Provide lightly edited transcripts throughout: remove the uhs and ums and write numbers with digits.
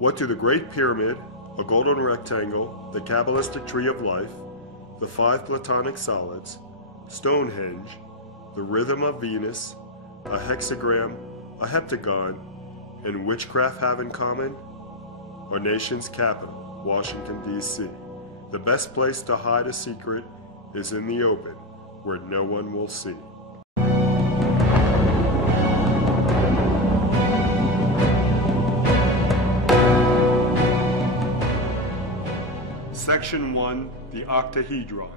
What do the Great Pyramid, a golden rectangle, the Kabbalistic Tree of Life, the 5 Platonic solids, Stonehenge, the rhythm of Venus, a hexagram, a heptagon, and witchcraft have in common? Our nation's capital, Washington, D.C. The best place to hide a secret is in the open, where no one will see. Section 1, the octahedron.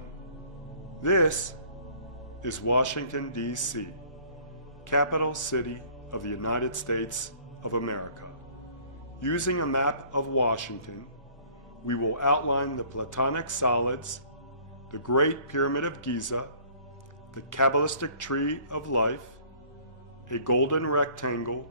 This is Washington, D.C., capital city of the United States of America. Using a map of Washington, we will outline the Platonic solids, the Great Pyramid of Giza, the Kabbalistic Tree of Life, a golden rectangle,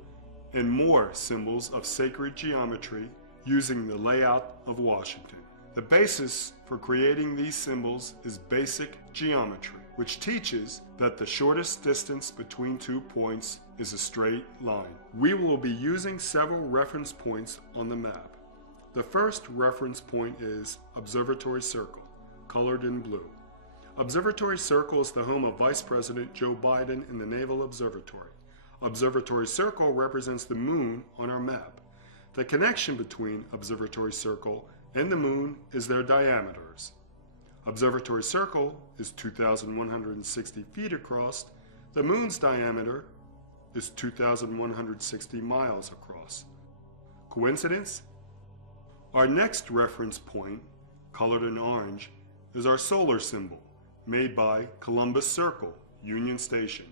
and more symbols of sacred geometry using the layout of Washington. The basis for creating these symbols is basic geometry, which teaches that the shortest distance between 2 points is a straight line. We will be using several reference points on the map. The first reference point is Observatory Circle, colored in blue. Observatory Circle is the home of Vice President Joe Biden in the Naval Observatory. Observatory Circle represents the moon on our map. The connection between Observatory Circle and the moon is their diameters. Observatory Circle is 2,160 feet across. The moon's diameter is 2,160 miles across. Coincidence? Our next reference point, colored in orange, is our solar symbol, made by Columbus Circle, Union Station.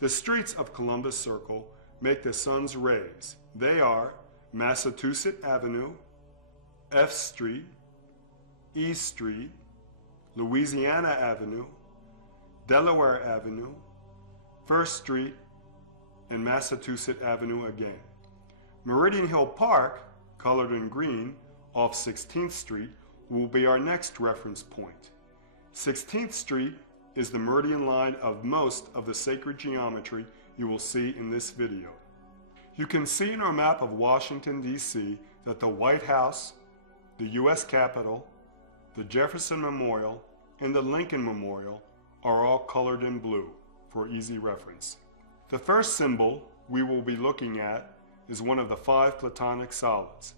The streets of Columbus Circle make the sun's rays. They are Massachusetts Avenue, F Street, E Street, Louisiana Avenue, Delaware Avenue, First Street, and Massachusetts Avenue again. Meridian Hill Park, colored in green, off 16th Street, will be our next reference point. 16th Street is the meridian line of most of the sacred geometry you will see in this video. You can see in our map of Washington, D.C. that the White House, the U.S. Capitol, the Jefferson Memorial, and the Lincoln Memorial are all colored in blue for easy reference. The first symbol we will be looking at is one of the 5 Platonic solids,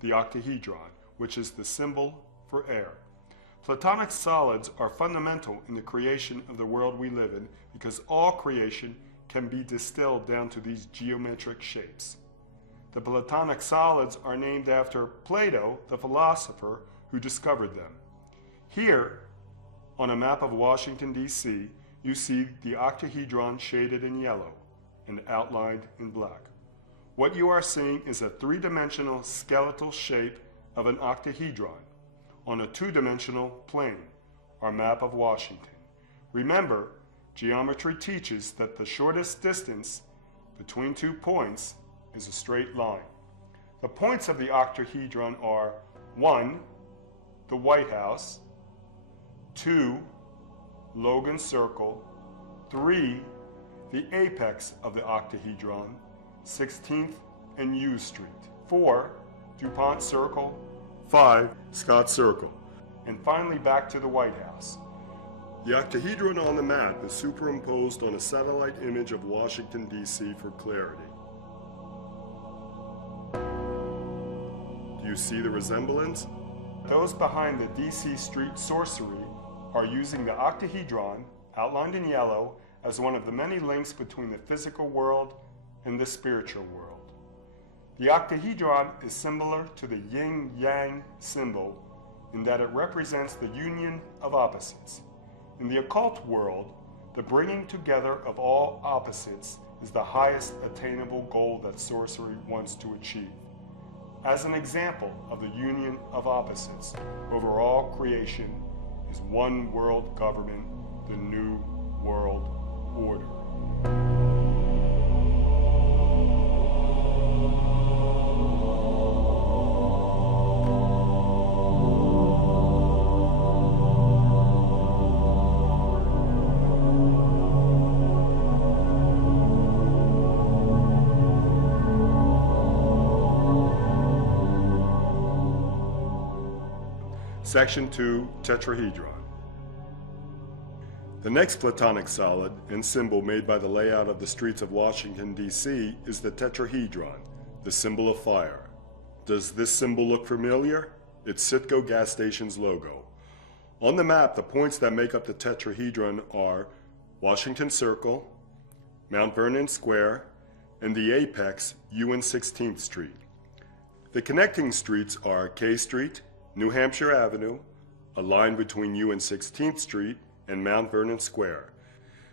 the octahedron, which is the symbol for air. Platonic solids are fundamental in the creation of the world we live in because all creation can be distilled down to these geometric shapes. The Platonic solids are named after Plato, the philosopher, who discovered them. Here, on a map of Washington, D.C., you see the octahedron shaded in yellow and outlined in black. What you are seeing is a 3-dimensional skeletal shape of an octahedron on a 2-dimensional plane, our map of Washington. Remember, geometry teaches that the shortest distance between 2 points is a straight line. The points of the octahedron are 1, the White House, 2, Logan Circle, 3, the apex of the octahedron, 16th and U Street, 4, DuPont Circle, 5, Scott Circle, and finally back to the White House. The octahedron on the map is superimposed on a satellite image of Washington, D.C. for clarity. Do you see the resemblance? Those behind the D.C. street Sorcery are using the octahedron, outlined in yellow, as one of the many links between the physical world and the spiritual world. The octahedron is similar to the yin-yang symbol in that it represents the union of opposites. In the occult world, the bringing together of all opposites is the highest attainable goal that sorcery wants to achieve. As an example of the union of opposites, over all creation is one world government, the New World Order. Section 2, Tetrahedron. The next Platonic solid and symbol made by the layout of the streets of Washington, D.C. is the tetrahedron, the symbol of fire. Does this symbol look familiar? It's Citgo gas station's logo. On the map, the points that make up the tetrahedron are Washington Circle, Mount Vernon Square, and the apex, UN 16th Street. The connecting streets are K Street, New Hampshire Avenue, a line between UN 16th Street and Mount Vernon Square.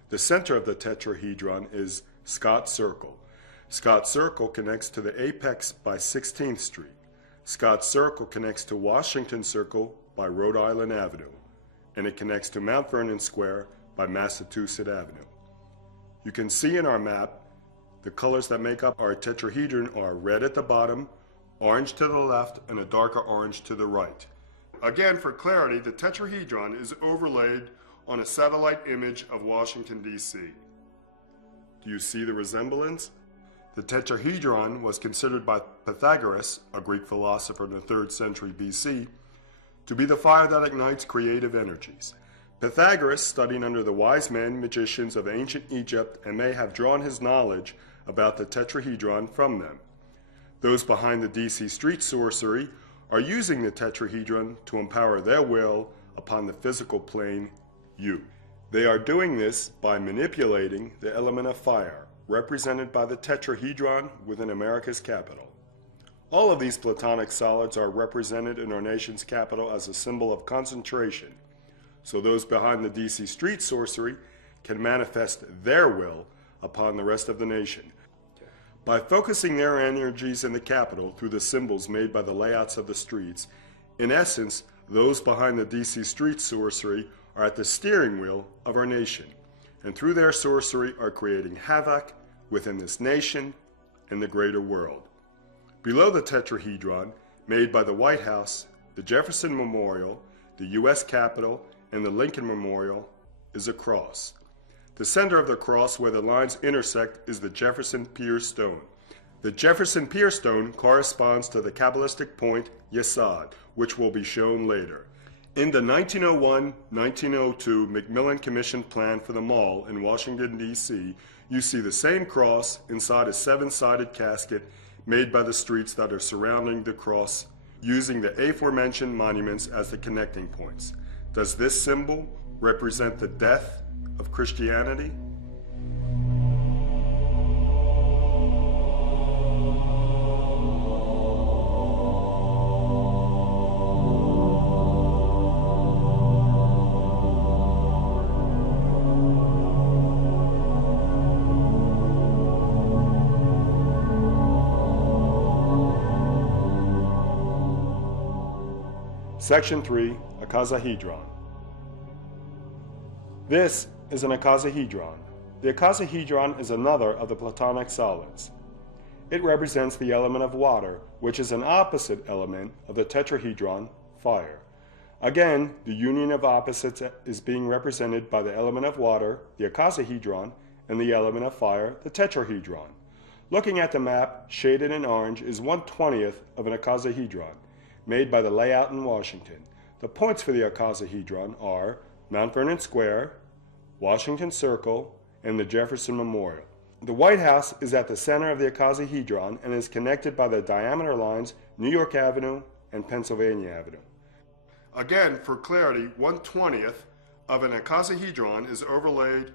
The center of the tetrahedron is Scott Circle. Scott Circle connects to the apex by 16th Street. Scott Circle connects to Washington Circle by Rhode Island Avenue, and it connects to Mount Vernon Square by Massachusetts Avenue. You can see in our map the colors that make up our tetrahedron are red at the bottom, orange to the left, and a darker orange to the right. Again, for clarity, the tetrahedron is overlaid on a satellite image of Washington, D.C. Do you see the resemblance? The tetrahedron was considered by Pythagoras, a Greek philosopher in the 3rd century B.C., to be the fire that ignites creative energies. Pythagoras studied under the wise men, magicians of ancient Egypt, and may have drawn his knowledge about the tetrahedron from them. Those behind the D.C. street sorcery are using the tetrahedron to empower their will upon the physical plane, you. They are doing this by manipulating the element of fire, represented by the tetrahedron within America's capital. All of these Platonic solids are represented in our nation's capital as a symbol of concentration, so those behind the D.C. street sorcery can manifest their will upon the rest of the nation. By focusing their energies in the capital through the symbols made by the layouts of the streets, in essence, those behind the D.C. street sorcery are at the steering wheel of our nation, and through their sorcery are creating havoc within this nation and the greater world. Below the tetrahedron, made by the White House, the Jefferson Memorial, the U.S. Capitol, and the Lincoln Memorial, is a cross. The center of the cross where the lines intersect is the Jefferson Pier Stone. The Jefferson Pier Stone corresponds to the Kabbalistic point Yesod, which will be shown later. In the 1901-1902 Macmillan Commission plan for the mall in Washington, D.C., you see the same cross inside a 7-sided casket made by the streets that are surrounding the cross, using the aforementioned monuments as the connecting points. Does this symbol represent the death of Christianity? Section 3, Icosahedron. This is an icosahedron. The icosahedron is another of the Platonic solids. It represents the element of water, which is an opposite element of the tetrahedron, fire. Again, the union of opposites is being represented by the element of water, the icosahedron, and the element of fire, the tetrahedron. Looking at the map, shaded in orange is 1/20th of an icosahedron, made by the layout in Washington. The points for the icosahedron are Mount Vernon Square, Washington Circle, and the Jefferson Memorial. The White House is at the center of the icosahedron and is connected by the diameter lines New York Avenue and Pennsylvania Avenue. Again, for clarity, 1/20th of an icosahedron is overlaid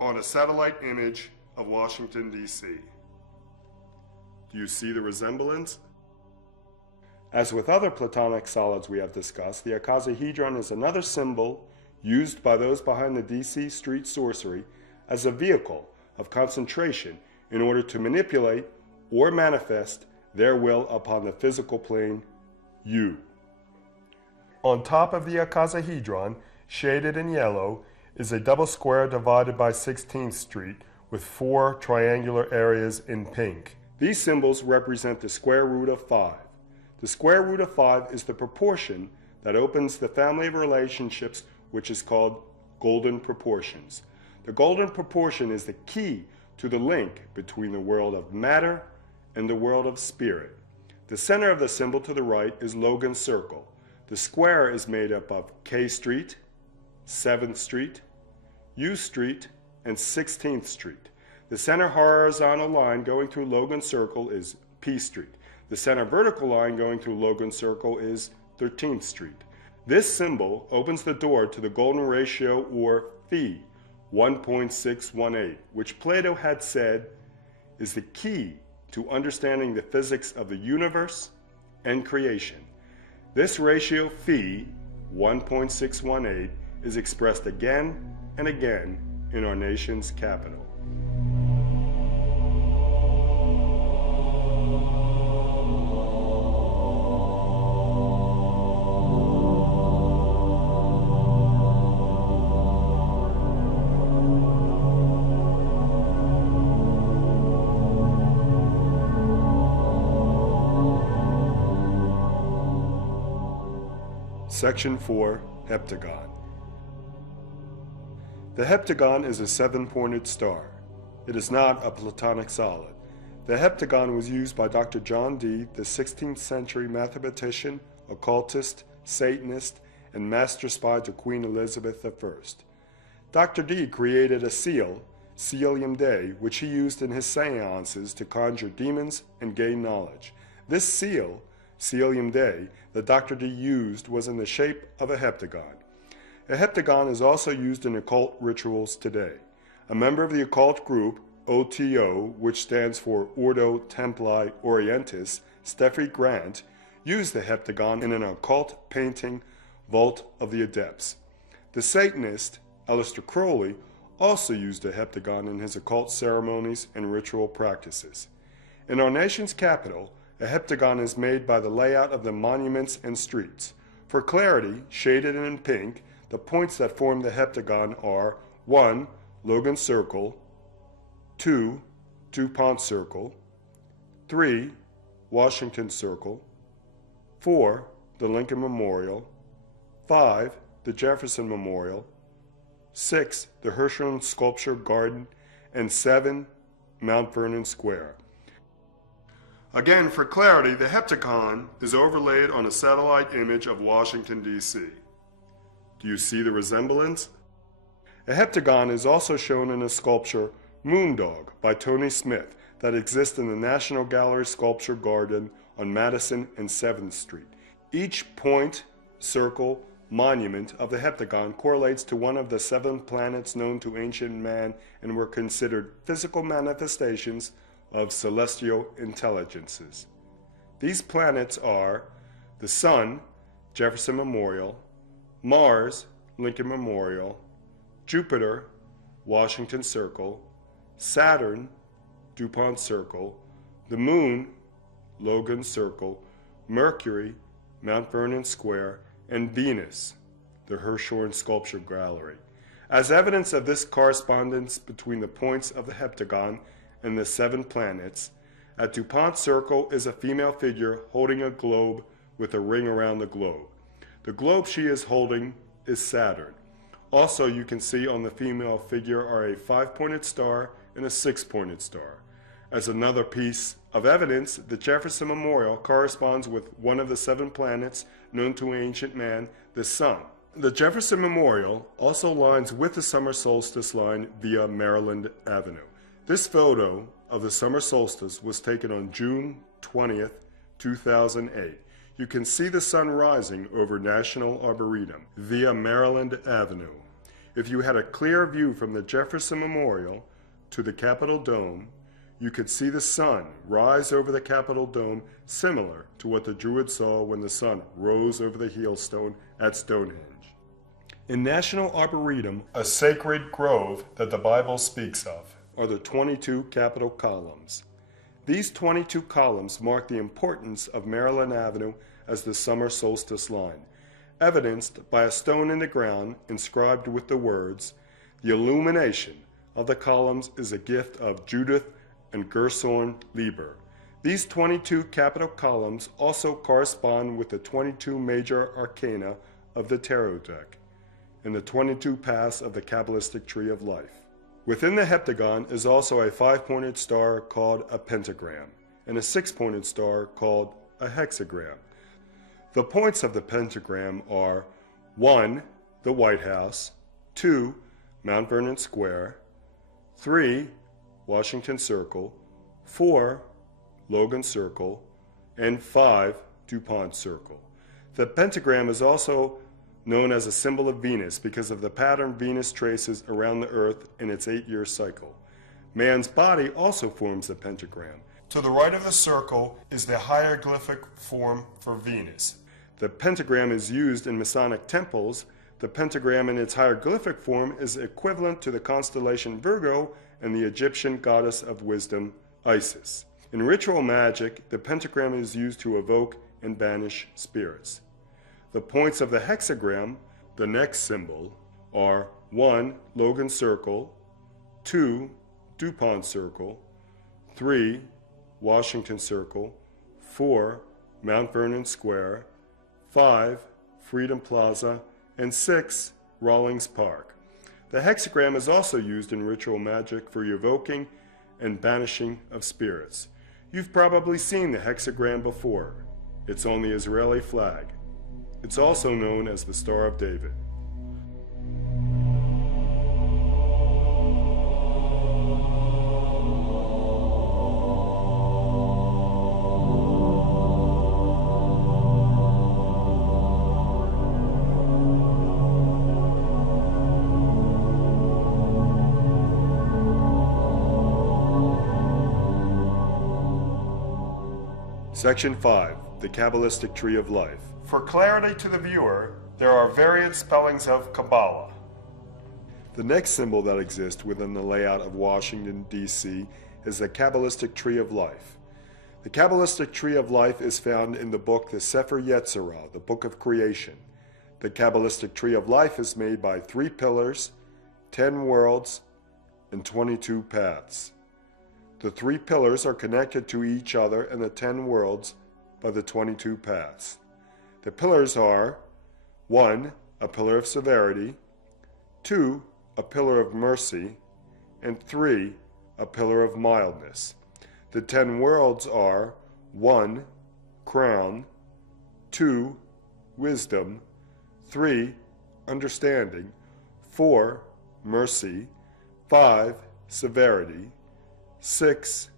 on a satellite image of Washington, D.C. Do you see the resemblance? As with other Platonic solids we have discussed, the icosahedron is another symbol used by those behind the D.C. street sorcery as a vehicle of concentration in order to manipulate or manifest their will upon the physical plane, you. On top of the icosahedron, shaded in yellow, is a double square divided by 16th Street with 4 triangular areas in pink. These symbols represent the square root of 5. The square root of 5 is the proportion that opens the family of relationships, which is called golden proportions. The golden proportion is the key to the link between the world of matter and the world of spirit. The center of the symbol to the right is Logan's Circle. The square is made up of K Street, 7th Street, U Street, and 16th Street. The center horizontal line going through Logan Circle is P Street. The center vertical line going through Logan Circle is 13th Street. This symbol opens the door to the golden ratio, or phi, 1.618, which Plato had said is the key to understanding the physics of the universe and creation. This ratio phi, 1.618, is expressed again and again in our nation's capital. Section 4, Heptagon. The heptagon is a 7-pointed star. It is not a platonic solid. The heptagon was used by Dr. John Dee, the 16th century mathematician, occultist, Satanist, and master spy to Queen Elizabeth I. Dr. Dee created a seal, Cilium Dei, which he used in his seances to conjure demons and gain knowledge. This seal, Cilium Dei, that Dr. Dee used was in the shape of a heptagon. A heptagon is also used in occult rituals today. A member of the occult group, OTO, which stands for Ordo Templi Orientis, Steffi Grant, used the heptagon in an occult painting, Vault of the Adepts. The Satanist, Aleister Crowley, also used a heptagon in his occult ceremonies and ritual practices. In our nation's capital, a heptagon is made by the layout of the monuments and streets. For clarity, shaded in pink, the points that form the heptagon are 1. Logan Circle, 2. DuPont Circle, 3. Washington Circle, 4. The Lincoln Memorial, 5. The Jefferson Memorial, 6. The Hirshhorn Sculpture Garden, and 7. Mount Vernon Square. Again, for clarity, the heptagon is overlaid on a satellite image of Washington, D.C. Do you see the resemblance? A heptagon is also shown in a sculpture, Moondog, by Tony Smith, that exists in the National Gallery Sculpture Garden on Madison and 7th Street. Each point, circle, monument of the heptagon correlates to one of the 7 planets known to ancient man and were considered physical manifestations of celestial intelligences. These planets are the Sun, Jefferson Memorial, Mars, Lincoln Memorial, Jupiter, Washington Circle, Saturn, DuPont Circle, the Moon, Logan Circle, Mercury, Mount Vernon Square, and Venus, the Hirshhorn Sculpture Gallery. As evidence of this correspondence between the points of the heptagon and the 7 planets, at DuPont Circle is a female figure holding a globe with a ring around the globe. The globe she is holding is Saturn. Also, you can see on the female figure are a 5-pointed star and a 6-pointed star. As another piece of evidence, the Jefferson Memorial corresponds with one of the 7 planets known to ancient man, the Sun. The Jefferson Memorial also lines with the summer solstice line via Maryland Avenue. This photo of the summer solstice was taken on June 20th, 2008. You can see the sun rising over National Arboretum via Maryland Avenue. If you had a clear view from the Jefferson Memorial to the Capitol Dome, you could see the sun rise over the Capitol Dome, similar to what the Druids saw when the sun rose over the Heelstone at Stonehenge. In National Arboretum, a sacred grove that the Bible speaks of, are the 22 Capitol columns. These 22 columns mark the importance of Maryland Avenue as the summer solstice line, evidenced by a stone in the ground inscribed with the words, "The illumination of the columns is a gift of Judith and Gershon Lieber." These 22 Capitol columns also correspond with the 22 major arcana of the tarot deck and the 22 paths of the Kabbalistic Tree of Life. Within the heptagon is also a 5-pointed star called a pentagram and a 6-pointed star called a hexagram. The points of the pentagram are 1. The White House, 2. Mount Vernon Square, 3. Washington Circle, 4. Logan Circle, and 5. DuPont Circle. The pentagram is also known as a symbol of Venus because of the pattern Venus traces around the Earth in its 8-year cycle. Man's body also forms a pentagram. To the right of the circle is the hieroglyphic form for Venus. The pentagram is used in Masonic temples. The pentagram in its hieroglyphic form is equivalent to the constellation Virgo and the Egyptian goddess of wisdom, Isis. In ritual magic, the pentagram is used to evoke and banish spirits. The points of the hexagram, the next symbol, are 1. Logan Circle, 2. DuPont Circle, 3. Washington Circle, 4. Mount Vernon Square, 5. Freedom Plaza, and 6. Rawlings Park. The hexagram is also used in ritual magic for evoking and banishing of spirits. You've probably seen the hexagram before. It's on the Israeli flag. It's also known as the Star of David. Section 5. The Kabbalistic Tree of Life. For clarity to the viewer, there are variant spellings of Kabbalah. The next symbol that exists within the layout of Washington, D.C. is the Kabbalistic Tree of Life. The Kabbalistic Tree of Life is found in the book the Sefer Yetzirah, the Book of Creation. The Kabbalistic Tree of Life is made by 3 pillars, 10 worlds, and 22 paths. The 3 pillars are connected to each other and the 10 worlds by the 22 paths. The pillars are 1. A pillar of severity, 2. A pillar of mercy, and 3. A pillar of mildness. The 10 worlds are 1. Crown, 2. Wisdom, 3. Understanding, 4. Mercy, 5. Severity, 6.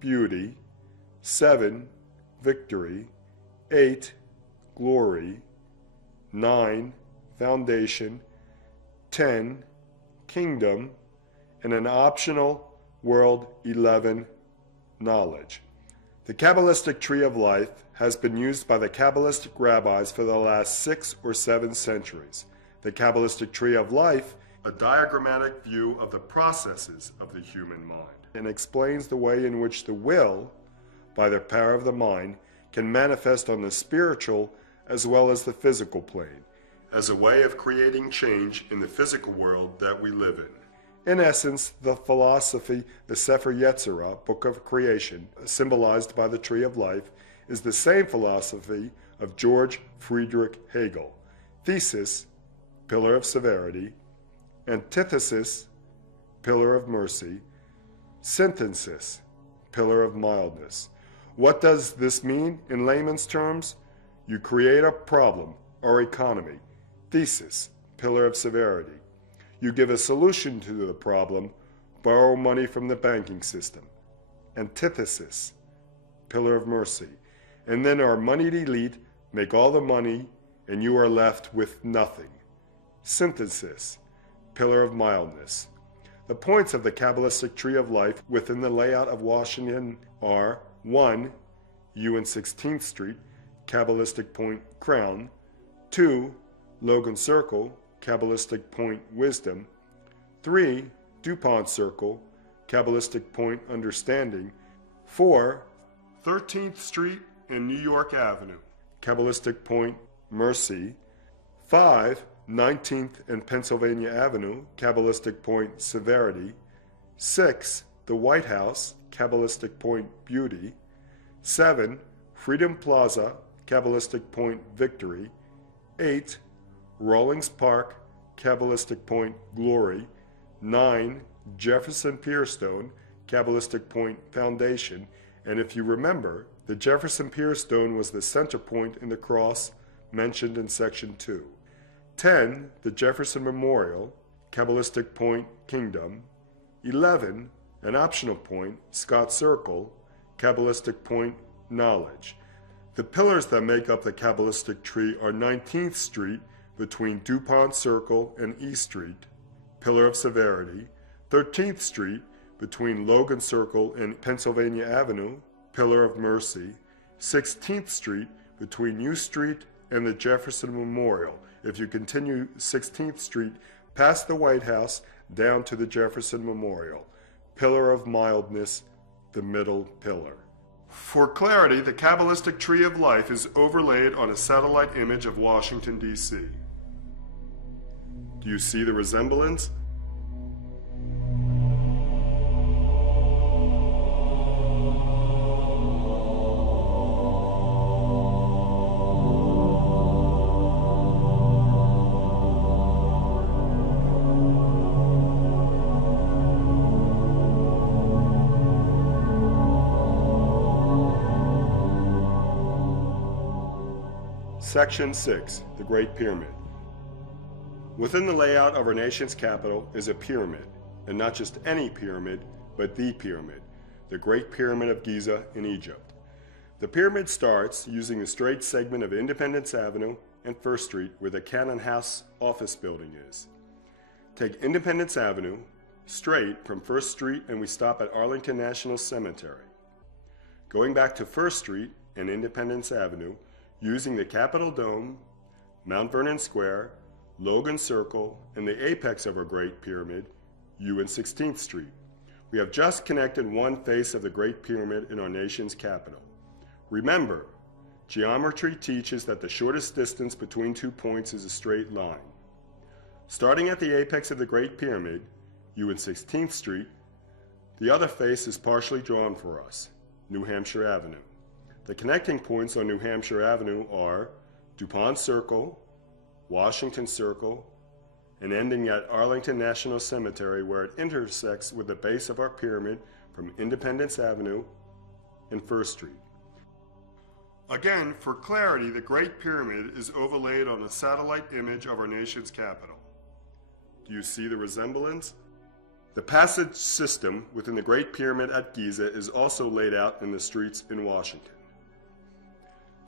Beauty, 7. Victory, 8. Glory, 9. Foundation, 10. Kingdom, and an optional world 11. Knowledge. The Kabbalistic Tree of Life has been used by the Kabbalistic rabbis for the last 6 or 7 centuries. The Kabbalistic Tree of Life, a diagrammatic view of the processes of the human mind, and explains the way in which the will, by the power of the mind, can manifest on the spiritual as well as the physical plane, as a way of creating change in the physical world that we live in. In essence, the philosophy, the Sefer Yetzirah, Book of Creation, symbolized by the Tree of Life, is the same philosophy of George Friedrich Hegel. Thesis, pillar of severity; antithesis, pillar of mercy; synthesis, pillar of mildness. What does this mean in layman's terms? You create a problem or economy. Thesis, pillar of severity. You give a solution to the problem, borrow money from the banking system. Antithesis, pillar of mercy. And then our moneyed elite make all the money and you are left with nothing. Synthesis, pillar of mildness. The points of the Kabbalistic Tree of Life within the layout of Washington are 1. U and 16th Street, Kabbalistic Point Crown; 2. Logan Circle, Kabbalistic Point Wisdom; 3. DuPont Circle, Kabbalistic Point Understanding; 4. 13th Street and New York Avenue, Kabbalistic Point Mercy; 5. 19th and Pennsylvania Avenue, Kabbalistic Point Severity; 6. The White House, Kabbalistic Point Beauty; 7. Freedom Plaza, Kabbalistic Point Victory; 8. Rawlings Park, Kabbalistic Point Glory; 9. Jefferson Pierstone, Kabbalistic Point Foundation; and if you remember, The Jefferson Pier stone was the center point in the cross mentioned in Section 2. 10. The Jefferson Memorial, Kabbalistic point, Kingdom. 11. An optional point, Scott Circle, Kabbalistic point, Knowledge. The pillars that make up the Kabbalistic tree are 19th Street between DuPont Circle and E Street, Pillar of Severity. 13th Street between Logan Circle and Pennsylvania Avenue, Pillar of Mercy. 16th Street between U Street and the Jefferson Memorial. If you continue 16th Street past the White House down to the Jefferson Memorial, Pillar of Mildness, the middle pillar. For clarity, the Kabbalistic Tree of Life is overlaid on a satellite image of Washington, D.C. Do you see the resemblance? Section 6, the Great Pyramid. Within the layout of our nation's capital is a pyramid, and not just any pyramid, but the pyramid, the Great Pyramid of Giza in Egypt. The pyramid starts using the straight segment of Independence Avenue and 1st Street where the Cannon House office building is. Take Independence Avenue straight from 1st Street and we stop at Arlington National Cemetery. Going back to 1st Street and Independence Avenue, using the Capitol Dome, Mount Vernon Square, Logan Circle, and the apex of our Great Pyramid, U and 16th Street. We have just connected one face of the Great Pyramid in our nation's capital. Remember, geometry teaches that the shortest distance between 2 points is a straight line. Starting at the apex of the Great Pyramid, U and 16th Street, the other face is partially drawn for us, New Hampshire Avenue. The connecting points on New Hampshire Avenue are DuPont Circle, Washington Circle, and ending at Arlington National Cemetery where it intersects with the base of our pyramid from Independence Avenue and 1st Street. Again, for clarity, the Great Pyramid is overlaid on a satellite image of our nation's capital. Do you see the resemblance? The passage system within the Great Pyramid at Giza is also laid out in the streets in Washington.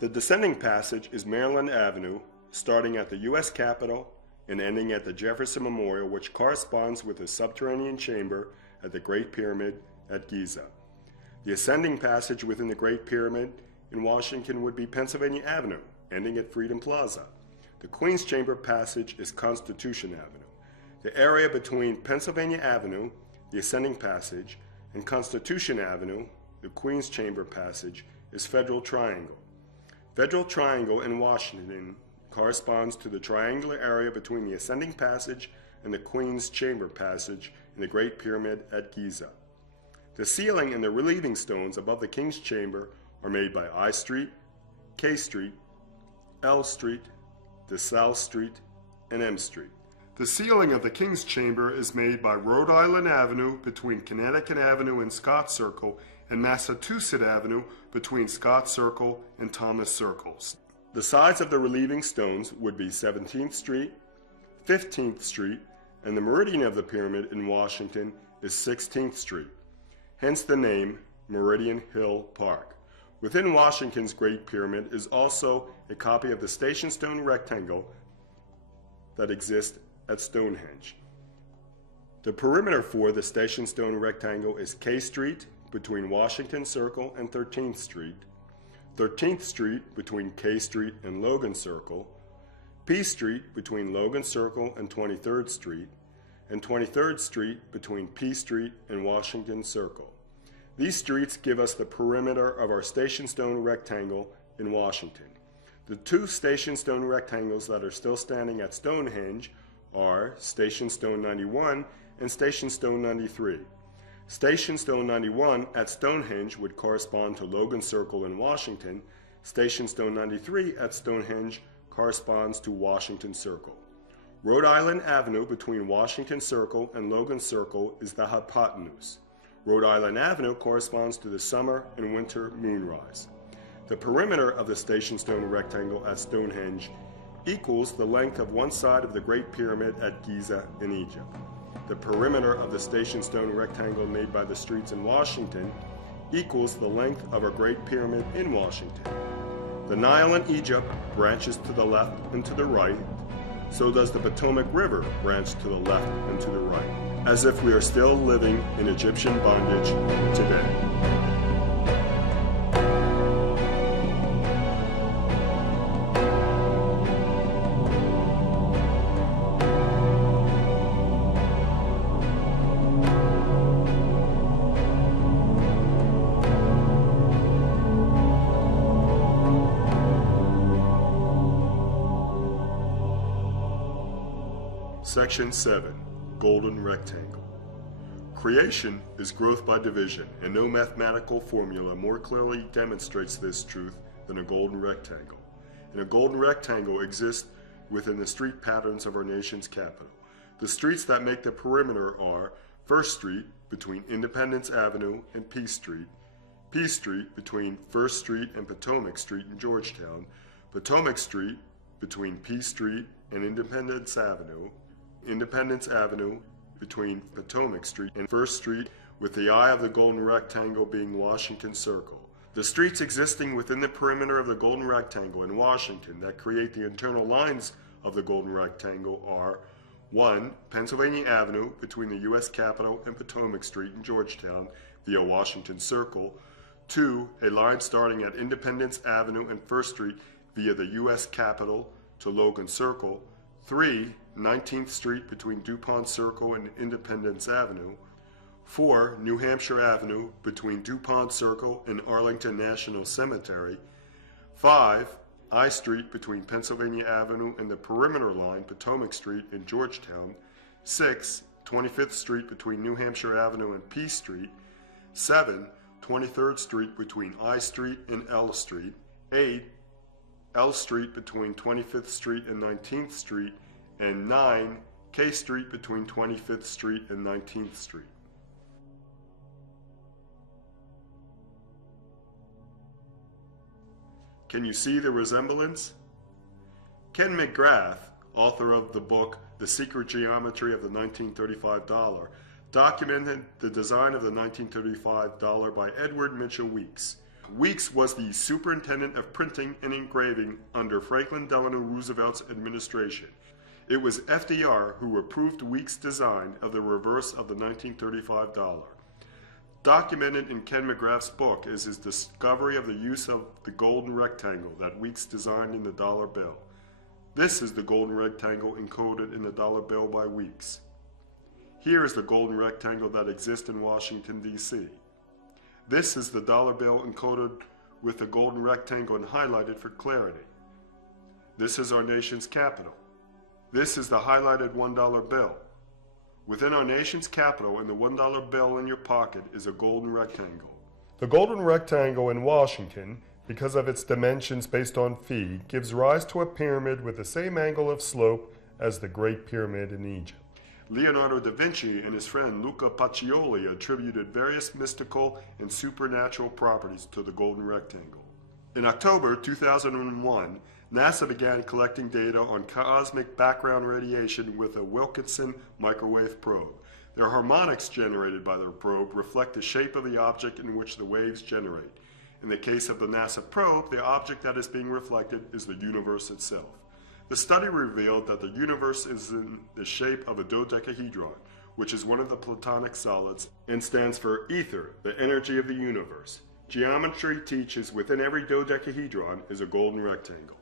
The descending passage is Maryland Avenue, starting at the U.S. Capitol and ending at the Jefferson Memorial, which corresponds with the subterranean chamber at the Great Pyramid at Giza. The ascending passage within the Great Pyramid in Washington would be Pennsylvania Avenue, ending at Freedom Plaza. The Queen's Chamber passage is Constitution Avenue. The area between Pennsylvania Avenue, the ascending passage, and Constitution Avenue, the Queen's Chamber passage, is Federal Triangle. Federal Triangle in Washington corresponds to the triangular area between the ascending passage and the Queen's Chamber passage in the Great Pyramid at Giza. The ceiling and the relieving stones above the King's Chamber are made by I Street, K Street, L Street, DeSalle Street, and M Street. The ceiling of the King's Chamber is made by Rhode Island Avenue between Connecticut Avenue and Scott Circle and Massachusetts Avenue between Scott Circle and Thomas Circles. The sides of the relieving stones would be 17th Street, 15th Street, and the meridian of the pyramid in Washington is 16th Street, hence the name Meridian Hill Park. Within Washington's Great Pyramid is also a copy of the Station Stone rectangle that exists at Stonehenge. The perimeter for the Station Stone rectangle is K Street between Washington Circle and 13th Street, 13th Street between K Street and Logan Circle, P Street between Logan Circle and 23rd Street, and 23rd Street between P Street and Washington Circle. These streets give us the perimeter of our Station Stone rectangle in Washington. The two Station Stone rectangles that are still standing at Stonehenge are Station Stone 91 and Station Stone 93. Station Stone 91 at Stonehenge would correspond to Logan Circle in Washington. Station Stone 93 at Stonehenge corresponds to Washington Circle. Rhode Island Avenue between Washington Circle and Logan Circle is the hypotenuse. Rhode Island Avenue corresponds to the summer and winter moonrise. The perimeter of the station stone rectangle at Stonehenge equals the length of one side of the Great Pyramid at Giza in Egypt. The perimeter of the station stone rectangle made by the streets in Washington equals the length of a Great Pyramid in Washington. The Nile in Egypt branches to the left and to the right, so does the Potomac River branch to the left and to the right, as if we are still living in Egyptian bondage today. Section 7. Golden Rectangle. Creation is growth by division, and no mathematical formula more clearly demonstrates this truth than a golden rectangle. And a golden rectangle exists within the street patterns of our nation's capital. The streets that make the perimeter are First Street between Independence Avenue and Peace Street, Peace Street between First Street and Potomac Street in Georgetown, Potomac Street between Peace Street and Independence Avenue between Potomac Street and First Street, with the eye of the golden rectangle being Washington Circle. The streets existing within the perimeter of the golden rectangle in Washington that create the internal lines of the golden rectangle are 1. Pennsylvania Avenue between the U.S. Capitol and Potomac Street in Georgetown via Washington Circle, 2. A line starting at Independence Avenue and First Street via the U.S. Capitol to Logan Circle, 3. 19th Street between DuPont Circle and Independence Avenue, 4. New Hampshire Avenue between DuPont Circle and Arlington National Cemetery, 5. I Street between Pennsylvania Avenue and the perimeter line Potomac Street in Georgetown, 6. 25th Street between New Hampshire Avenue and Peace Street, 7. 23rd Street between I Street and L Street, 8. L Street between 25th Street and 19th Street, and 9. K Street between 25th Street and 19th Street. Can you see the resemblance? Ken McGrath, author of the book The Secret Geometry of the 1935 Dollar, documented the design of the 1935 dollar by Edward Mitchell Weeks. Weeks was the superintendent of printing and engraving under Franklin Delano Roosevelt's administration. It was FDR who approved Weeks' design of the reverse of the 1935 dollar. Documented in Ken McGrath's book is his discovery of the use of the golden rectangle that Weeks designed in the dollar bill. This is the golden rectangle encoded in the dollar bill by Weeks. Here is the golden rectangle that exists in Washington, D.C. This is the dollar bill encoded with the golden rectangle and highlighted for clarity. This is our nation's capital. This is the highlighted $1 bill. Within our nation's capital in the $1 bill in your pocket is a golden rectangle. The golden rectangle in Washington, because of its dimensions based on phi, gives rise to a pyramid with the same angle of slope as the Great Pyramid in Egypt. Leonardo da Vinci and his friend Luca Pacioli attributed various mystical and supernatural properties to the golden rectangle. In October 2001, NASA began collecting data on cosmic background radiation with a Wilkinson microwave probe. The harmonics generated by the probe reflect the shape of the object in which the waves generate. In the case of the NASA probe, the object that is being reflected is the universe itself. The study revealed that the universe is in the shape of a dodecahedron, which is one of the Platonic solids and stands for ether, the energy of the universe. Geometry teaches within every dodecahedron is a golden rectangle.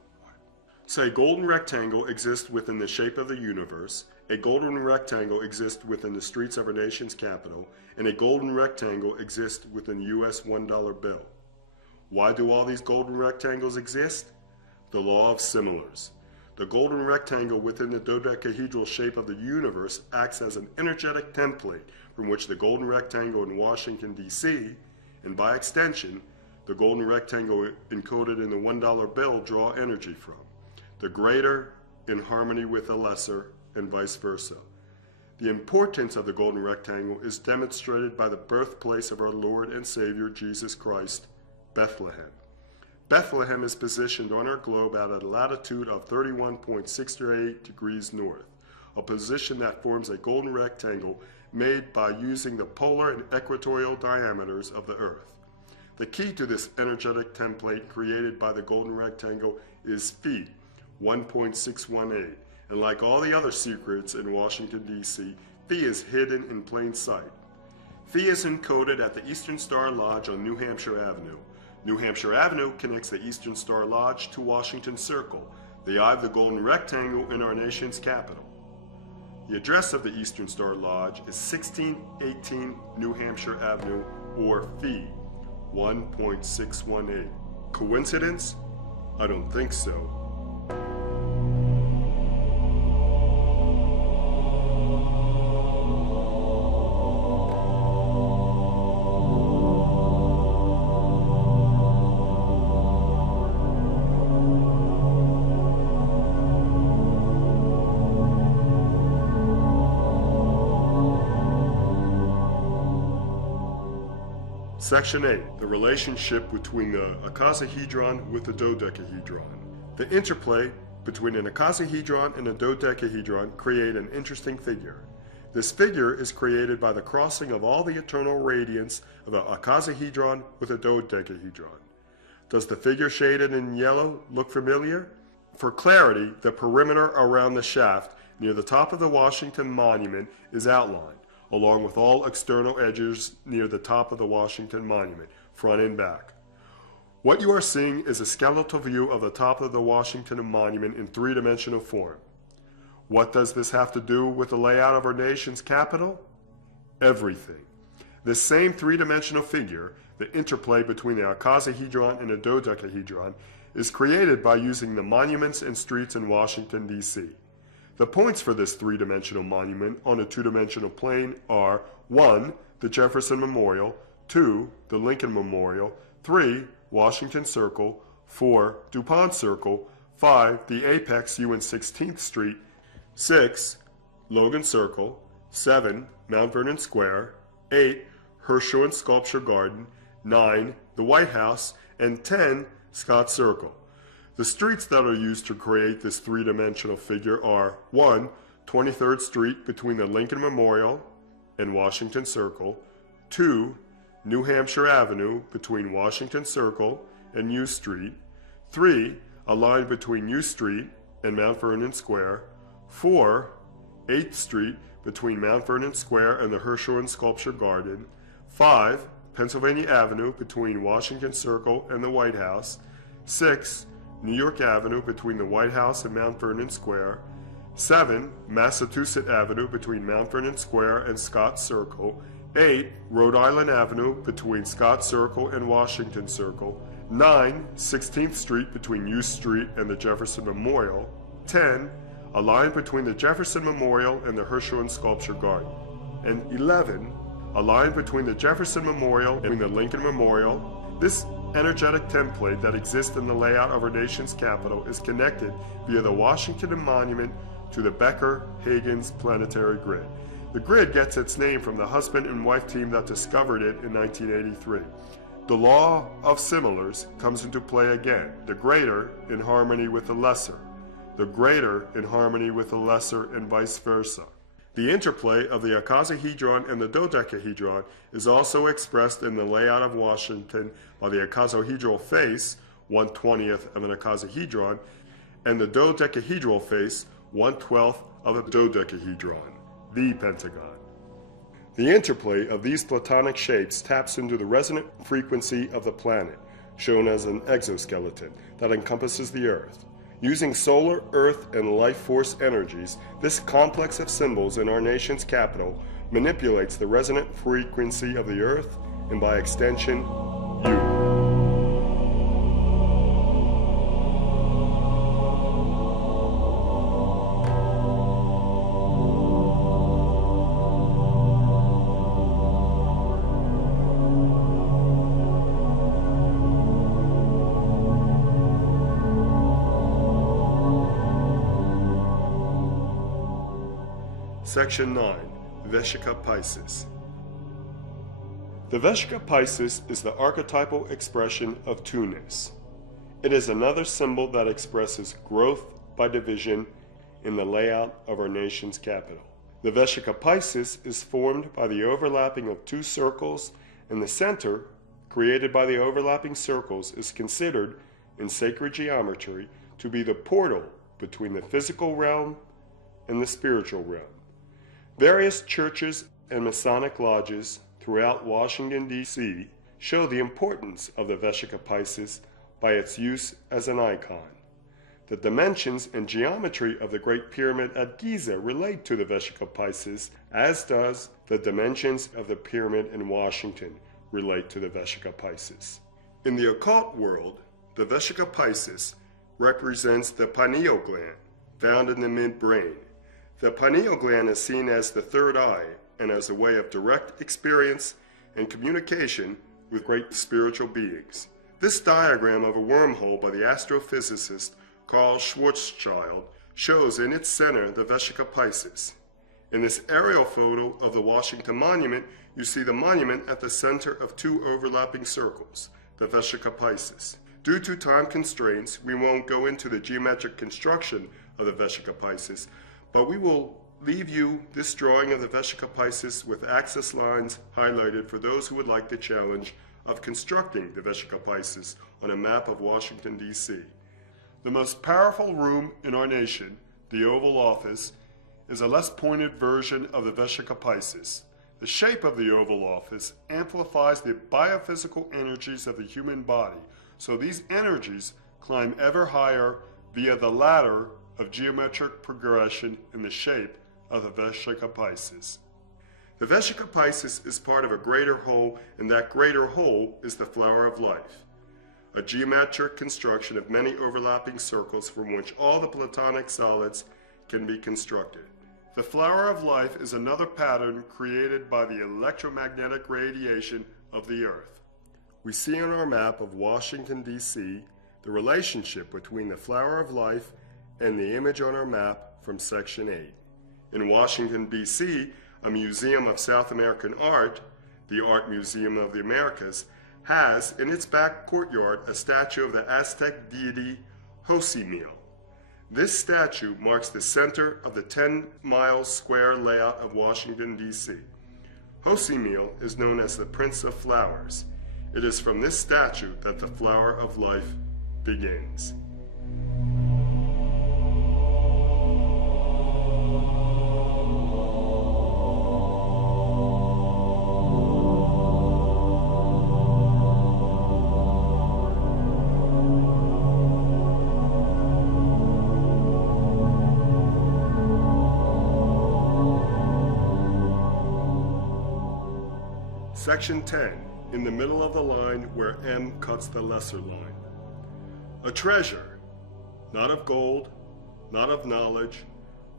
So a golden rectangle exists within the shape of the universe, a golden rectangle exists within the streets of our nation's capital, and a golden rectangle exists within the U.S. $1 bill. Why do all these golden rectangles exist? The law of similars. The golden rectangle within the dodecahedral shape of the universe acts as an energetic template from which the golden rectangle in Washington, D.C., and by extension, the golden rectangle encoded in the $1 bill draw energy from. The greater in harmony with the lesser, and vice versa. The importance of the golden rectangle is demonstrated by the birthplace of our Lord and Savior Jesus Christ, Bethlehem. Bethlehem is positioned on our globe at a latitude of 31.68 degrees north, a position that forms a golden rectangle made by using the polar and equatorial diameters of the Earth. The key to this energetic template created by the golden rectangle is Phi, 1.618, and like all the other secrets in Washington, D.C., Phi is hidden in plain sight. Phi is encoded at the Eastern Star Lodge on New Hampshire Avenue. New Hampshire Avenue connects the Eastern Star Lodge to Washington Circle, the eye of the golden rectangle in our nation's capital. The address of the Eastern Star Lodge is 1618 New Hampshire Avenue, or Phi, 1.618. Coincidence? I don't think so. Section 8, the relationship between the icosahedron with the dodecahedron. The interplay between an icosahedron and a dodecahedron create an interesting figure. This figure is created by the crossing of all the eternal radiance of an icosahedron with a dodecahedron. Does the figure shaded in yellow look familiar? For clarity, the perimeter around the shaft near the top of the Washington Monument is outlined, along with all external edges near the top of the Washington Monument, front and back. What you are seeing is a skeletal view of the top of the Washington Monument in three-dimensional form. What does this have to do with the layout of our nation's capital? Everything. This same three-dimensional figure, the interplay between the icosahedron and the dodecahedron, is created by using the monuments and streets in Washington, D.C. The points for this three-dimensional monument on a two-dimensional plane are 1. The Jefferson Memorial, 2. The Lincoln Memorial, 3. Washington Circle, 4. DuPont Circle, 5. The Apex U and 16th Street, 6. Logan Circle, 7. Mount Vernon Square, 8. Herschel and Sculpture Garden, 9. The White House, and 10. Scott Circle. The streets that are used to create this three-dimensional figure are 1. 23rd Street between the Lincoln Memorial and Washington Circle, 2. New Hampshire Avenue between Washington Circle and U Street, 3. A line between U Street and Mount Vernon Square, 4. 8th Street between Mount Vernon Square and the Herschel and Sculpture Garden, 5. Pennsylvania Avenue between Washington Circle and the White House, 6. New York Avenue between the White House and Mount Vernon Square, 7. Massachusetts Avenue between Mount Vernon Square and Scott Circle, 8. Rhode Island Avenue between Scott Circle and Washington Circle, 9. 16th Street between U Street and the Jefferson Memorial, 10. A line between the Jefferson Memorial and the Herschel and Sculpture Garden, and 11. A line between the Jefferson Memorial and the Lincoln Memorial. This energetic template that exists in the layout of our nation's capital is connected via the Washington Monument to the Becker-Huygens planetary grid. The grid gets its name from the husband and wife team that discovered it in 1983. The law of similars comes into play again, the greater in harmony with the lesser, the greater in harmony with the lesser, and vice versa. The interplay of the icosahedron and the dodecahedron is also expressed in the layout of Washington by the icosahedral face, 1/20th of an icosahedron, and the dodecahedral face, 1/12th of a dodecahedron, the pentagon. The interplay of these platonic shapes taps into the resonant frequency of the planet, shown as an exoskeleton that encompasses the Earth. Using solar, earth, and life force energies, this complex of symbols in our nation's capital manipulates the resonant frequency of the Earth and, by extension, you. Section 9, Veshica Piscis. The Veshica Piscis is the archetypal expression of two-ness. It is another symbol that expresses growth by division in the layout of our nation's capital. The Vesica Piscis is formed by the overlapping of two circles, and the center, created by the overlapping circles, is considered, in sacred geometry, to be the portal between the physical realm and the spiritual realm. Various churches and Masonic lodges throughout Washington, D.C. show the importance of the Vesica Piscis by its use as an icon. The dimensions and geometry of the Great Pyramid at Giza relate to the Vesica Piscis, as does the dimensions of the pyramid in Washington relate to the Vesica Piscis. In the occult world, the Vesica Piscis represents the pineal gland, found in the midbrain. The pineal gland is seen as the third eye and as a way of direct experience and communication with great spiritual beings. This diagram of a wormhole by the astrophysicist Carl Schwarzschild shows in its center the Vesica Piscis. In this aerial photo of the Washington Monument, you see the monument at the center of two overlapping circles, the Vesica Piscis. Due to time constraints, we won't go into the geometric construction of the Vesica Piscis, but we will leave you this drawing of the Vesica Piscis with axis lines highlighted for those who would like the challenge of constructing the Vesica Piscis on a map of Washington, D.C. The most powerful room in our nation, the Oval Office, is a less pointed version of the Vesica Piscis. The shape of the Oval Office amplifies the biophysical energies of the human body, so these energies climb ever higher via the ladder of geometric progression in the shape of the Vesica Piscis. The Vesica Piscis is part of a greater whole, and that greater whole is the flower of life, a geometric construction of many overlapping circles from which all the Platonic solids can be constructed. The flower of life is another pattern created by the electromagnetic radiation of the Earth. We see on our map of Washington, D.C., the relationship between the flower of life and the image on our map from Section 8. In Washington, D.C., a museum of South American art, the Art Museum of the Americas, has in its back courtyard a statue of the Aztec deity Hocimil. This statue marks the center of the 10-mile square layout of Washington, D.C. Hocimil is known as the Prince of Flowers. It is from this statue that the flower of life begins. Section 10, in the middle of the line where M cuts the lesser line. A treasure, not of gold, not of knowledge,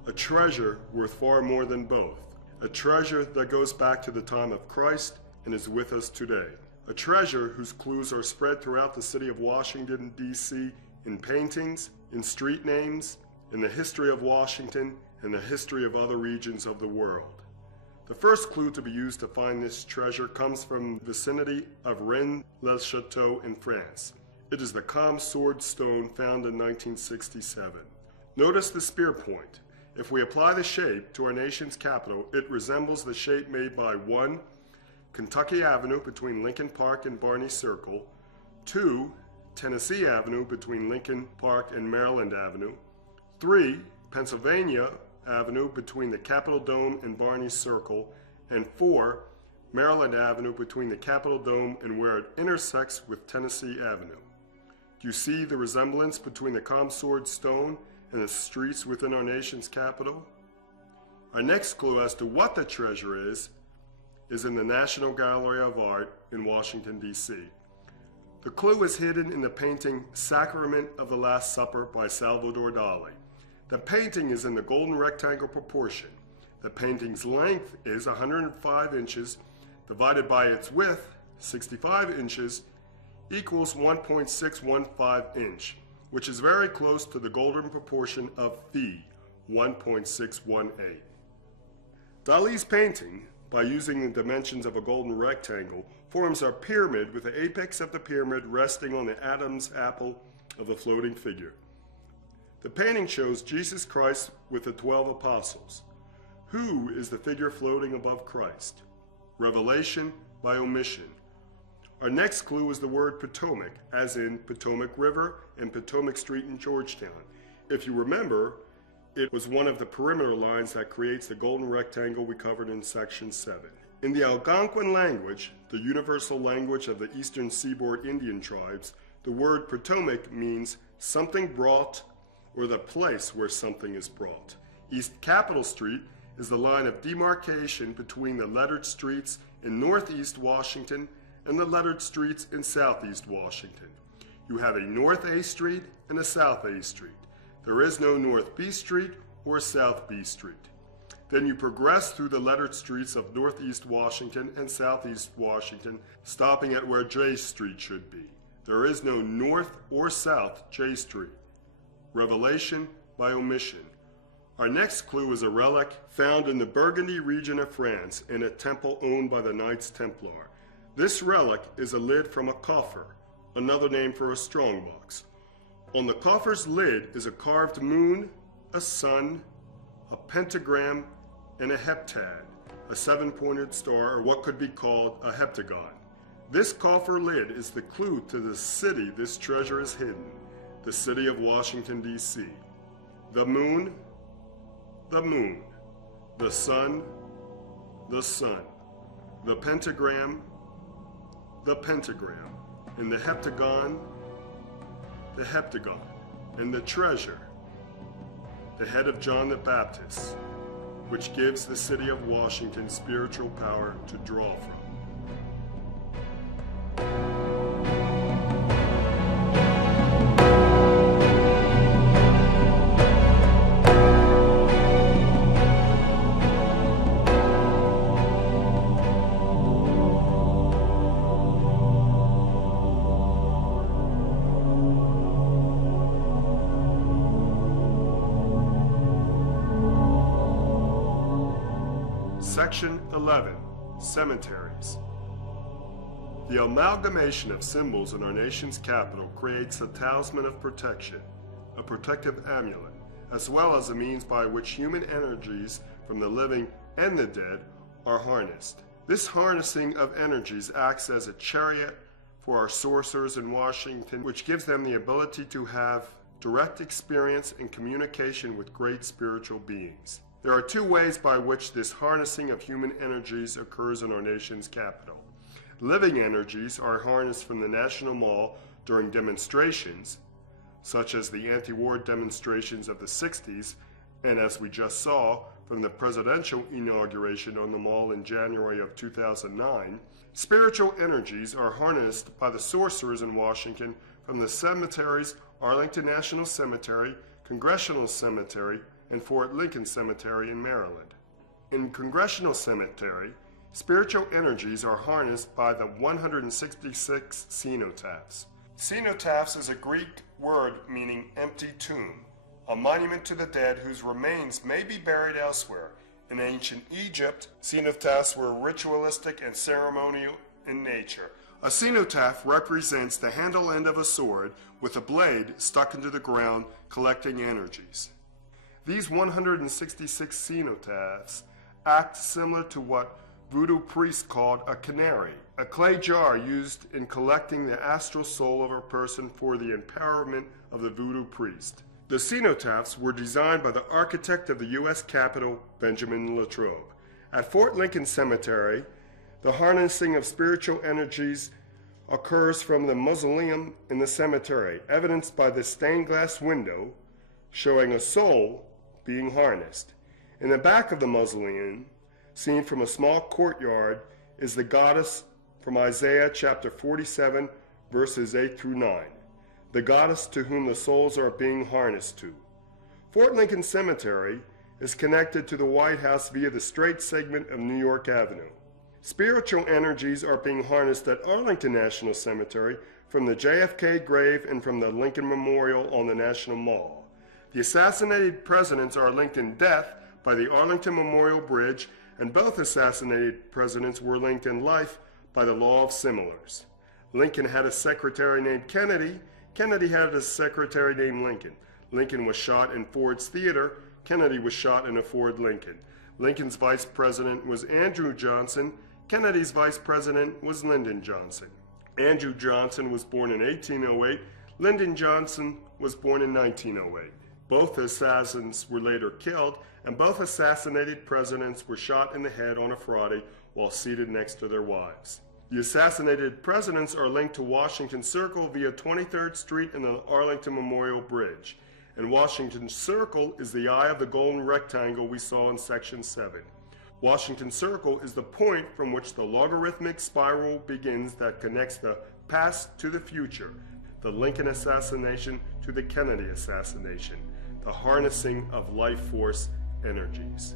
a treasure worth far more than both. A treasure that goes back to the time of Christ and is with us today. A treasure whose clues are spread throughout the city of Washington, D.C. in paintings, in street names, in the history of Washington, and the history of other regions of the world. The first clue to be used to find this treasure comes from the vicinity of Rennes-le-Château in France. It is the calm sword stone found in 1967. Notice the spear point. If we apply the shape to our nation's capital, it resembles the shape made by 1. Kentucky Avenue between Lincoln Park and Barney Circle, 2. Tennessee Avenue between Lincoln Park and Maryland Avenue, 3. Pennsylvania Avenue between the Capitol Dome and Barney Circle, and 4. Maryland Avenue between the Capitol Dome and where it intersects with Tennessee Avenue. Do you see the resemblance between the calm sword stone and the streets within our nation's capital? Our next clue as to what the treasure is in the National Gallery of Art in Washington, D.C. The clue is hidden in the painting Sacrament of the Last Supper by Salvador Dali. The painting is in the golden rectangle proportion. The painting's length is 105 inches, divided by its width, 65 inches, equals 1.615 inch, which is very close to the golden proportion of phi, 1.618. Dali's painting, by using the dimensions of a golden rectangle, forms a pyramid with the apex of the pyramid resting on the Adam's apple of the floating figure. The painting shows Jesus Christ with the 12 apostles. Who is the figure floating above Christ? Revelation by omission. Our next clue is the word Potomac, as in Potomac River and Potomac Street in Georgetown. If you remember, it was one of the perimeter lines that creates the golden rectangle we covered in section 7. In the Algonquin language, the universal language of the eastern seaboard Indian tribes, the word Potomac means something brought or the place where something is brought. East Capitol Street is the line of demarcation between the lettered streets in northeast Washington and the lettered streets in southeast Washington. You have a North A Street and a South A Street. There is no North B Street or South B Street. Then you progress through the lettered streets of northeast Washington and southeast Washington, stopping at where J Street should be. There is no North or South J Street. Revelation by omission. Our next clue is a relic found in the Burgundy region of France in a temple owned by the Knights Templar. This relic is a lid from a coffer, another name for a strongbox. On the coffer's lid is a carved moon, a sun, a pentagram, and a heptad, a seven-pointed star, or what could be called a heptagon. This coffer lid is the clue to the city this treasure is hidden, the city of Washington, D.C. The moon, the sun, the pentagram, and the heptagon, and the treasure, the head of John the Baptist, which gives the city of Washington spiritual power to draw from. Section 11, Cemeteries. The amalgamation of symbols in our nation's capital creates a talisman of protection, a protective amulet, as well as a means by which human energies from the living and the dead are harnessed. This harnessing of energies acts as a chariot for our sorcerers in Washington, which gives them the ability to have direct experience and communication with great spiritual beings. There are two ways by which this harnessing of human energies occurs in our nation's capital. Living energies are harnessed from the National Mall during demonstrations, such as the anti-war demonstrations of the 60s, and as we just saw, from the presidential inauguration on the mall in January of 2009. Spiritual energies are harnessed by the sorcerers in Washington from the cemeteries Arlington National Cemetery, Congressional Cemetery, and Fort Lincoln Cemetery in Maryland. In Congressional Cemetery, spiritual energies are harnessed by the 166 cenotaphs. Cenotaphs is a Greek word meaning empty tomb, a monument to the dead whose remains may be buried elsewhere. In ancient Egypt, cenotaphs were ritualistic and ceremonial in nature. A cenotaph represents the handle end of a sword with a blade stuck into the ground collecting energies. These 166 cenotaphs act similar to what voodoo priests called a canary, a clay jar used in collecting the astral soul of a person for the empowerment of the voodoo priest. The cenotaphs were designed by the architect of the U.S. Capitol, Benjamin Latrobe. At Fort Lincoln Cemetery, the harnessing of spiritual energies occurs from the mausoleum in the cemetery, evidenced by the stained glass window showing a soul being harnessed. In the back of the mausoleum, seen from a small courtyard, is the goddess from Isaiah chapter 47, verses 8 through 9, the goddess to whom the souls are being harnessed to. Fort Lincoln Cemetery is connected to the White House via the straight segment of New York Avenue. Spiritual energies are being harnessed at Arlington National Cemetery from the JFK grave and from the Lincoln Memorial on the National Mall. The assassinated presidents are linked in death by the Arlington Memorial Bridge, and both assassinated presidents were linked in life by the law of similars. Lincoln had a secretary named Kennedy. Kennedy had a secretary named Lincoln. Lincoln was shot in Ford's Theater. Kennedy was shot in a Ford Lincoln. Lincoln's vice president was Andrew Johnson. Kennedy's vice president was Lyndon Johnson. Andrew Johnson was born in 1808. Lyndon Johnson was born in 1908. Both assassins were later killed, and both assassinated presidents were shot in the head on a Friday while seated next to their wives. The assassinated presidents are linked to Washington Circle via 23rd Street and the Arlington Memorial Bridge. And Washington Circle is the eye of the golden rectangle we saw in Section 7. Washington Circle is the point from which the logarithmic spiral begins that connects the past to the future, the Lincoln assassination to the Kennedy assassination, the harnessing of life force energies.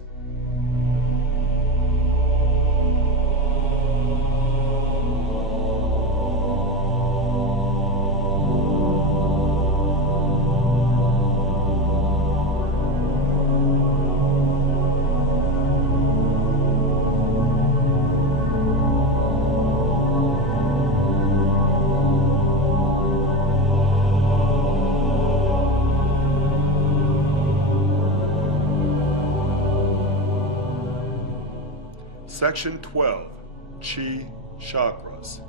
Section 12, Qi Chakras.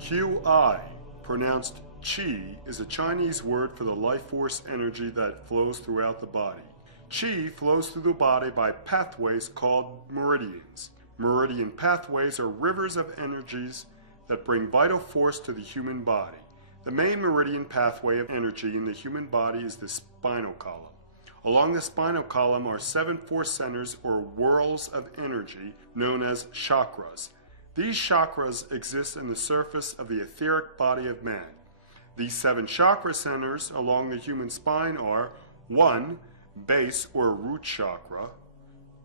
Qi, pronounced Qi, is a Chinese word for the life force energy that flows throughout the body. Qi flows through the body by pathways called meridians. Meridian pathways are rivers of energies that bring vital force to the human body. The main meridian pathway of energy in the human body is the spinal column. Along the spinal column are 7 force centers or whirls of energy known as chakras. These chakras exist in the surface of the etheric body of man. These 7 chakra centers along the human spine are 1. Base or root chakra,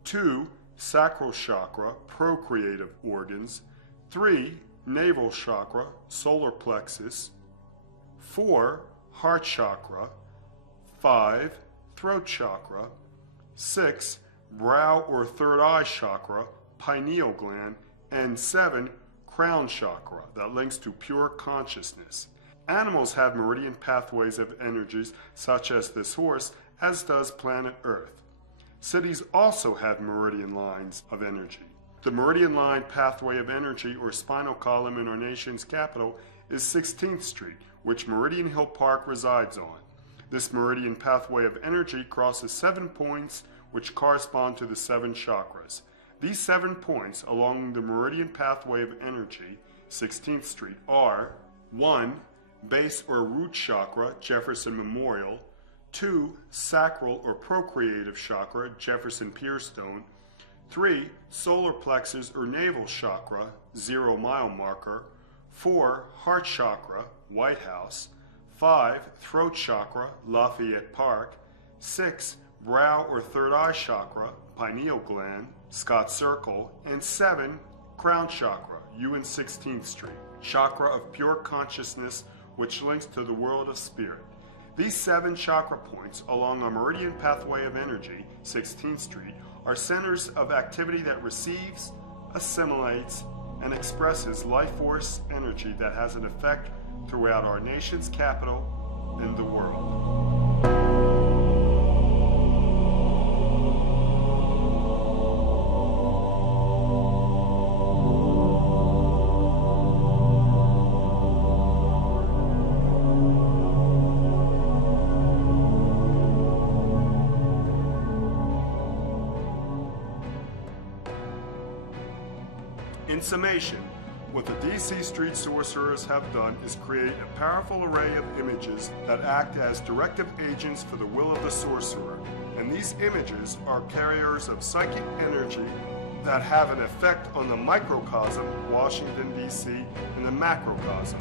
2. Sacral chakra, procreative organs, 3. Navel chakra, solar plexus, 4. Heart chakra, 5. Throat chakra, 6. Brow or third eye chakra, pineal gland, and 7. Crown chakra that links to pure consciousness. Animals have meridian pathways of energies such as this horse, as does planet Earth. Cities also have meridian lines of energy. The meridian line pathway of energy or spinal column in our nation's capital is 16th Street, which Meridian Hill Park resides on. This meridian pathway of energy crosses 7 points which correspond to the 7 chakras. These 7 points along the meridian pathway of energy, 16th Street, are 1. Base or root chakra, Jefferson Memorial, 2. Sacral or procreative chakra, Jefferson Pierstone, 3. Solar plexus or navel chakra, 0 mile marker, 4. Heart chakra, White House, 5. Throat chakra, Lafayette Park, 6. Brow or third eye chakra, pineal gland, Scott Circle, and 7. Crown chakra, UN 16th Street, chakra of pure consciousness which links to the world of spirit. These 7 chakra points along a meridian pathway of energy, 16th Street, are centers of activity that receives, assimilates, and expresses life force energy that has an effect throughout our nation's capital and the world. In summation, what the DC Street Sorcerers have done is create a powerful array of images that act as directive agents for the will of the sorcerer, and these images are carriers of psychic energy that have an effect on the microcosm, Washington, D.C., and the macrocosm.